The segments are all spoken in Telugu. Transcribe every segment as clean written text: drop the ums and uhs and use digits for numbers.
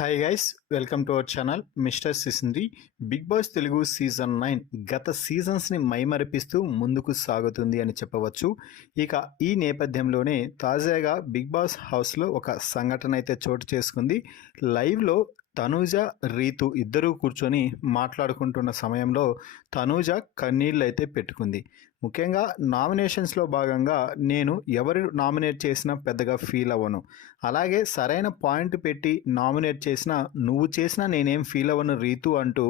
Hi guys, welcome to our channel mister Sisindri. Bigg Boss Telugu season 9 గత సీజన్స్ని మైమరిపిస్తూ ముందుకు సాగుతుంది అని చెప్పవచ్చు. ఇక ఈ నేపథ్యంలోనే తాజాగా బిగ్ బాస్ హౌస్లో ఒక సంఘటన అయితే చోటు చేసుకుంది. లైవ్లో తనూజ, రీతు ఇద్దరూ కూర్చొని మాట్లాడుకుంటున్న సమయంలో తనూజ కన్నీళ్ళు అయితే పెట్టుకుంది. ముఖ్యంగా నామినేషన్స్లో భాగంగా నేను ఎవరు నామినేట్ చేసినా పెద్దగా ఫీల్ అవ్వను, అలాగే సరైన పాయింట్ పెట్టి నామినేట్ చేసినా నువ్వు చేసినా నేనేం ఫీల్ అవ్వను రీతు అంటూ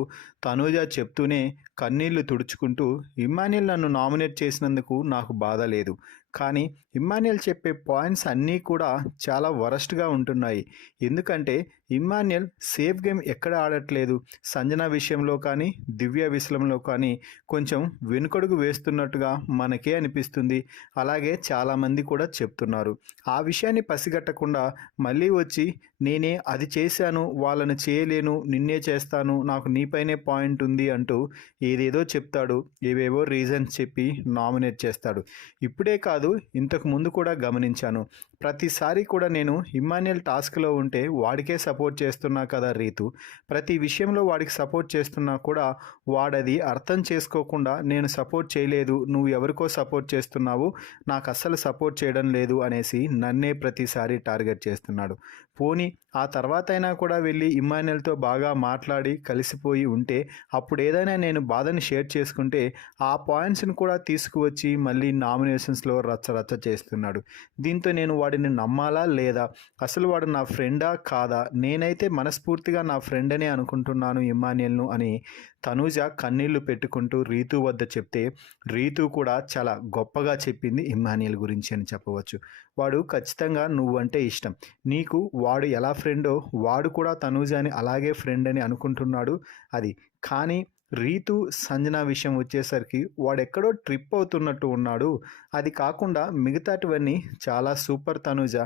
తనూజ చెప్తూనే కన్నీళ్లు తుడుచుకుంటూ ఇమ్మాన్యుయల్ నన్ను నామినేట్ చేసినందుకు నాకు బాధ లేదు, కానీ ఇమ్మాన్యుయల్ చెప్పే పాయింట్స్ అన్నీ కూడా చాలా వరస్ట్గా ఉంటున్నాయి. ఎందుకంటే ఇమ్మాన్యుయల్ సేఫ్ గేమ్ ఎక్కడ ఆడట్లేదు. సంజన విషయంలో కానీ దివ్య విషయంలో కానీ కొంచెం వెనుకడుగు వేస్తున్నట్టుగా మనకే అనిపిస్తుంది. అలాగే చాలామంది కూడా చెప్తున్నారు. ఆ విషయాన్ని పసిగట్టకుండా మళ్ళీ వచ్చి నేనే అది చేశాను, వాళ్ళని చేయలేను, నిన్నే చేస్తాను, నాకు నీపైనే పాయింట్ ఉంది అంటూ ఏదేదో చెప్తాడు. ఏవేవో రీజన్స్ చెప్పి నామినేట్ చేస్తాడు. ఇప్పుడే కాదు, ఇంతకు ముందు కూడా గమనించాను. ప్రతిసారి కూడా నేను ఇమ్మాన్యుయల్ టాస్క్లో ఉంటే వాడికే సపోర్ట్ చేస్తున్నా కదా రీతు, ప్రతి విషయంలో వాడికి సపోర్ట్ చేస్తున్నా కూడా వాడది అర్థం చేసుకోకుండా నేను సపోర్ట్ చేయలేదు, నువ్వు ఎవరికో సపోర్ట్ చేస్తున్నావు, నాకు అస్సలు సపోర్ట్ చేయడం లేదు అనేసి నన్నే ప్రతిసారి టార్గెట్ చేస్తున్నాడు. పోనీ ఆ తర్వాత అయినా కూడా వెళ్ళి ఇమ్మాన్యుయల్తో బాగా మాట్లాడి కలిసిపోయి ఉంటే అప్పుడు ఏదైనా నేను బాధని షేర్ చేసుకుంటే ఆ పాయింట్స్ని కూడా తీసుకువచ్చి మళ్ళీ నామినేషన్స్లో రచ్చ చేస్తున్నాడు. దీంతో నేను వాడిని నమ్మాలా లేదా, అసలు వాడు నా ఫ్రెండా కాదా, నేనైతే మనస్ఫూర్తిగా నా ఫ్రెండ్ అనే అనుకుంటున్నాను ఇమ్మాన్యుయల్ను అని తనూజ కన్నీళ్లు పెట్టుకుంటూ రీతు వద్ద చెప్తే రీతు కూడా చాలా గొప్పగా చెప్పింది ఇమ్మాన్యుయల్ గురించి అని చెప్పవచ్చు. వాడు ఖచ్చితంగా నువ్వంటే ఇష్టం, నీకు వాడు ఎలా ఫ్రెండో వాడు కూడా తనూజని అలాగే ఫ్రెండ్ అని అనుకుంటున్నాడు. అది కానీ రీతు సంజన విషయం వచ్చేసరికి వాడెక్కడో ట్రిప్ అవుతున్నట్టు ఉన్నాడు. అది కాకుండా మిగతాటివన్నీ చాలా సూపర్ తనూజ.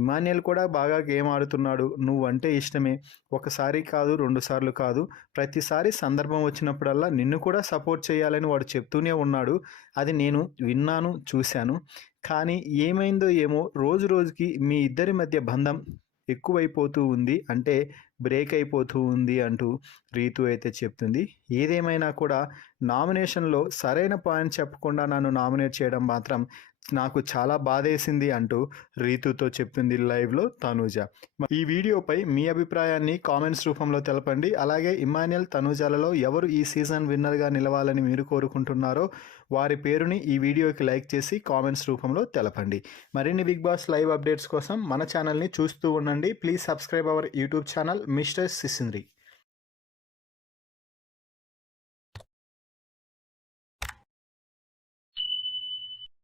ఇమ్మాన్యుయల్ కూడా బాగా గేమ్ ఆడుతున్నాడు, నువ్వంటే ఇష్టమే, ఒకసారి కాదు 2 సార్లు కాదు, ప్రతిసారి సందర్భం వచ్చినప్పుడల్లా నిన్ను కూడా సపోర్ట్ చేయాలని వాడు చెప్తూనే ఉన్నాడు. అది నేను విన్నాను, చూశాను. కానీ ఏమైందో ఏమో రోజు రోజుకి మీ ఇద్దరి మధ్య బంధం ఎక్కువైపోతూ ఉంది, అంటే బ్రేక్ అయిపోతూ ఉంది అంటూ రీతు అయితే చెప్తుంది. ఏదేమైనా కూడా నామినేషన్లో సరైన పాయింట్ చెప్పకుండా నన్ను నామినేట్ చేయడం మాత్రం నాకు చాలా బాధేసింది అంటూ రీతుతో చెప్తుంది లైవ్లో తనూజ. ఈ వీడియోపై మీ అభిప్రాయాన్ని కామెంట్స్ రూపంలో తెలపండి. అలాగే ఇమ్మాన్యుయల్, తనూజలలో ఎవరు ఈ సీజన్ విన్నర్గా నిలవాలని మీరు కోరుకుంటున్నారో వారి పేరుని ఈ వీడియోకి లైక్ చేసి కామెంట్స్ రూపంలో తెలపండి. మరిన్ని బిగ్ బాస్ లైవ్ అప్డేట్స్ కోసం మన ఛానల్ని చూస్తూ ఉండండి. Please subscribe our YouTube channel mister సిసింద్రి.